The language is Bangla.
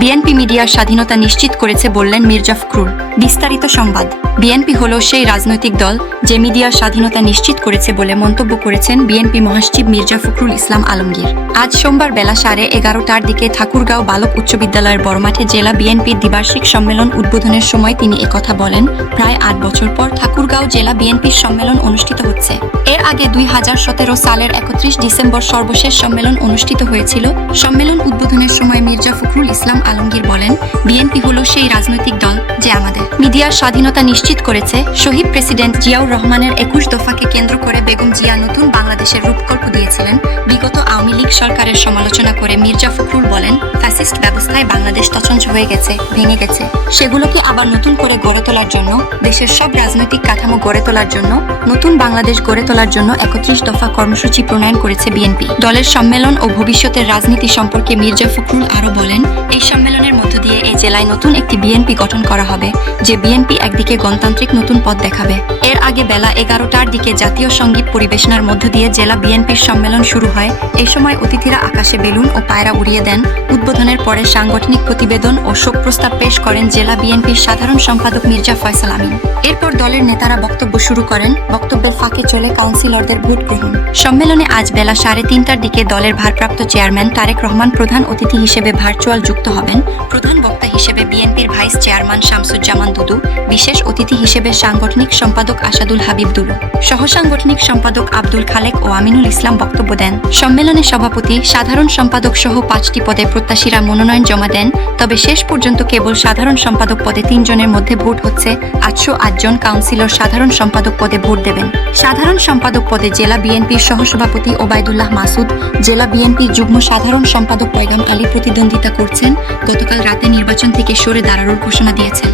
বিএনপি মিডিয়ার স্বাধীনতা নিশ্চিত করেছে বললেন মির্জা ফখরুল। বিস্তারিত সংবাদ। বিএনপি হল সেই রাজনৈতিক দল যে মিডিয়ার স্বাধীনতা নিশ্চিত করেছে বলে মন্তব্য করেছেন বিএনপি মহাসচিব মির্জা ফখরুল ইসলাম আলমগীর। আজ সোমবার বেলা সাড়ে এগারোটার দিকে ঠাকুরগাঁও বালক উচ্চ বিদ্যালয়ের বড়মাঠে জেলা বিএনপির দ্বিবার্ষিক সম্মেলন উদ্বোধনের সময় তিনি একথা বলেন। প্রায় আট বছর পর ঠাকুরগাঁও জেলা বিএনপির সম্মেলন অনুষ্ঠিত হচ্ছে। এর আগে দুই হাজার সতেরো সালের একত্রিশ ডিসেম্বর সর্বশেষ সম্মেলন অনুষ্ঠিত হয়েছিল। সম্মেলন উদ্বোধনের সময় ইসলাম আলমগীর বলেন বিএনপি হলো সেই রাজনৈতিক দল যে আমাদের মিডিয়ার স্বাধীনতা নিশ্চিত করেছে শহীদ প্রেসিডেন্ট জিয়াউর রহমানের একুশ দফাকে কেন্দ্র করে বেগম জিয়া নতুন বাংলাদেশের রূপকল্প দিয়েছিলেন। বিগত আওয়ামী লীগ সরকারের সমালোচনা করে মির্জা ফখরুল বলেন, ফ্যাসিস্ট ব্যবস্থায় বাংলাদেশ তছঞ্চ হয়ে গেছে, ভেঙে গেছে। সেগুলোকে আবার নতুন করে গড়ে তোলার জন্য, দেশের সব রাজনৈতিক কাঠামো গড়ে তোলার জন্য, নতুন বাংলাদেশ গড়ে তোলার জন্য একত্রিশ দফা কর্মসূচি প্রণয়ন করেছে বিএনপি। দলের সম্মেলন ও ভবিষ্যতের রাজনীতি সম্পর্কে মির্জা ফখরুল আরও বলেন, এই সম্মেলনের মধ্য দিয়ে এই জেলায় নতুন একটি বিএনপি গঠন করা হবে, যে বিএনপি একদিকে গণতান্ত্রিক নতুন পথ দেখাবে। এর আগে বেলা এগারোটার দিকে জাতীয় সংগীত পরিবেশনার মধ্য দিয়ে জেলা বিএনপির সম্মেলন শুরু হয়। এই সময় অতিথিরা আকাশে বেলুন ও পায়রা উড়িয়ে দেন। উদ্বোধনের পরে সাংগঠনিক প্রতিবেদন ও শোক প্রস্তাব পেশ করেন জেলা বিএনপির সাধারণ সম্পাদক মির্জা ফয়সাল আমিন। এরপর দলের নেতারা বক্তব্য শুরু করেন। বক্তব্যের ফাঁকে চলে কাউন্সিলরদের ভোট গ্রহণ। সম্মেলনে আজ বেলা সাড়ে তিনটার দিকে দলের ভারপ্রাপ্ত চেয়ারম্যান তারেক রহমান প্রধান অতিথি হিসেবে ভার্চুয়াল যুক্ত হবেন। প্রধান বক্তা হিসেবে বিএনপির ভাইস চেয়ারম্যান শামসুজ্জামান দুদু, বিশেষ অতিথি হিসেবে সাংগঠনিক সম্পাদক আসাদুল হাবিব দুলু, সহসাংগঠনিক সম্পাদক আব্দুল খালেক ও আমিনুল ইসলাম বক্তব্য দেন। সম্মেলনে সভাপতি, সাধারণ সম্পাদক সহ পাঁচটি পদে প্রত্যাশীরা মনোনয়ন জমা দেন, তবে শেষ পর্যন্ত কেবল সাধারণ সম্পাদক পদে তিনজনের মধ্যে ভোট হচ্ছে। আটশো আট জন কাউন্সিলর সাধারণ সম্পাদক পদে ভোট দেবেন। সাধারণ সম্পাদক পদে জেলা বিএনপির সহসভাপতি ওবায়দুল্লাহ মাসুদ, জেলা বিএনপির যুগ্ম সাধারণ সম্পাদক পয়গাম আলী প্রতিদ্বন্দ্বিতা করছেন। গতকাল রাতে নির্বাচন থেকে সরে দাঁড়ানোর ঘোষণা দিয়েছেন